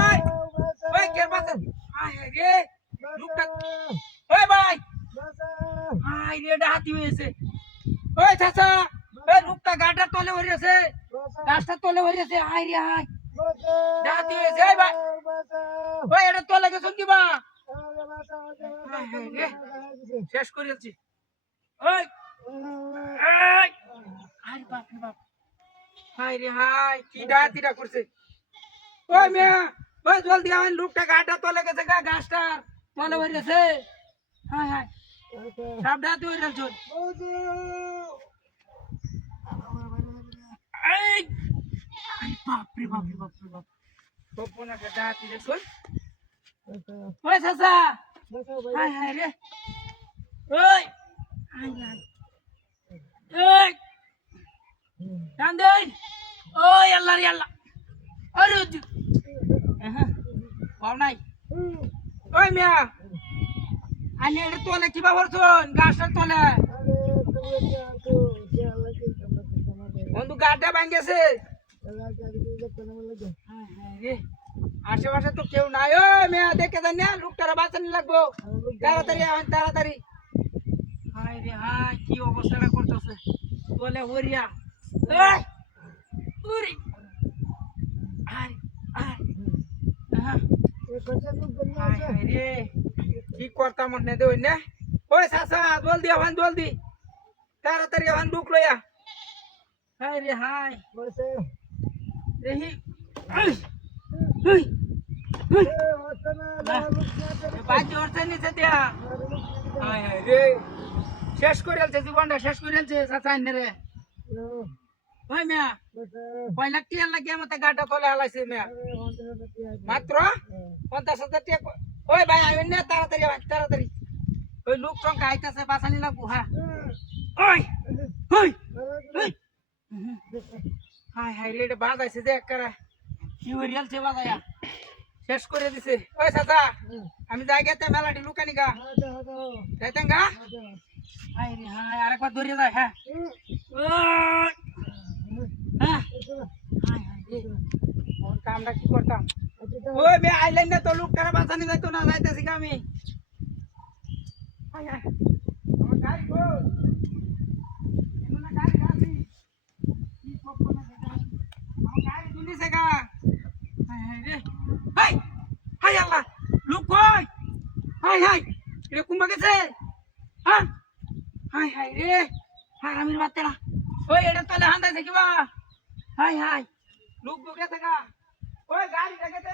ওই ওই কে বাসা আয় রে লোকটা ওই ভাই আয় রে ডাহাতি হয়েছে ওই চাচা ওই লোকটা গাড়িটা তলে হইছে গাছটা তলে হইছে আয় রে আয় ডাহাতি হয়েছে ওই ভাই ওই এটা তলে গেছ কি বা শেষ করেছি ওই এই আরে বাপ রে বাপ হায় রে হায় কি ডাহাতিটা করছে ওই মিয়া ওই জলদি আইন লোকটা গাড়িটা তলে গেছে গাছটা তলে হইছে হায় হায় সব ডাহাতি হয়ে গেল এই আরে বাপ রে বাপ রে বাপ রে বাপ তোপনা কে ডাহাতি দেখছ ওই চাচা হায় হায় রে ওই হায় হায় এই কান্দই ওই আল্লাহ রে আল্লাহ আরে পাও নাই ওই মিয়া আনি এর তোলে কিবা করছন গাছটার তোলে বন্ধু গাড়টা ভাঙেছে আশেপাশে তো কেউ নাই ও মিয়া দেখে দেন না লোকটারা বাঁচানি লাগবো তাড়াতাড়ি আন তাড়াতাড়ি হায় রে হায় কি অবস্থাটা করতেছে বলে হরিয়া এই উরি আয় আয় হায় রে কি করতাম মনে দেই না ওই চাচা জলদি আন জলদি তাড়াতাড়ি আন লুক লইয়া হায় রে হায় রেহি এই এই বাজি ওরছে নিচে দিয়া হায় হায় রে শেষ করে আলছে জীবনটা শেষ করে আলছে চাচা আইনে রে ওই মিয়া 5 লাখ টাকা লাগে আমাতে গাড়িটা তোলে হালাইছে মিয়া মাত্র 50,000 টাকা ওই ভাই আইন না তাড়াতাড়ি ভাই তাড়াতাড়ি ওই লোক সংখ্যা আইতাছে বাঁচানি লাগবো হ্যাঁ ওই ওই হায় হায় রে বাজাইছে যে একবারে কি হইয়ালছে বাজায়া শেষ করে দিছে ওই চাচা আমি যাই গেতে মেলাটি লুকানি গা যাইতেন গা হায় রে হায় আরেকবার ধরে যায় হ্যাঁ হ্যাঁ হায় হায় রে ওর কামটা কি করতাম ওই মে আইলেন না তো লোকটারা বাঁচানি যাইতো না যাইতেছি গা আমি হায় হায় আমার গাড়ি গো এমন গাড়ি গাড়ি কি সব না আমার গাড়ি দুনিছে গা হায় হায় রে হায় হায় আল্লাহ লোক কই হায় হায় রে কুম্বা গেছে হ্যাঁ হায় হায় রে হারামির বাচ্চারা ওই এটা তলে হান্দাইছে কিবা হায় হায় লোক গেছে গা ওই গাড়িটা গেছে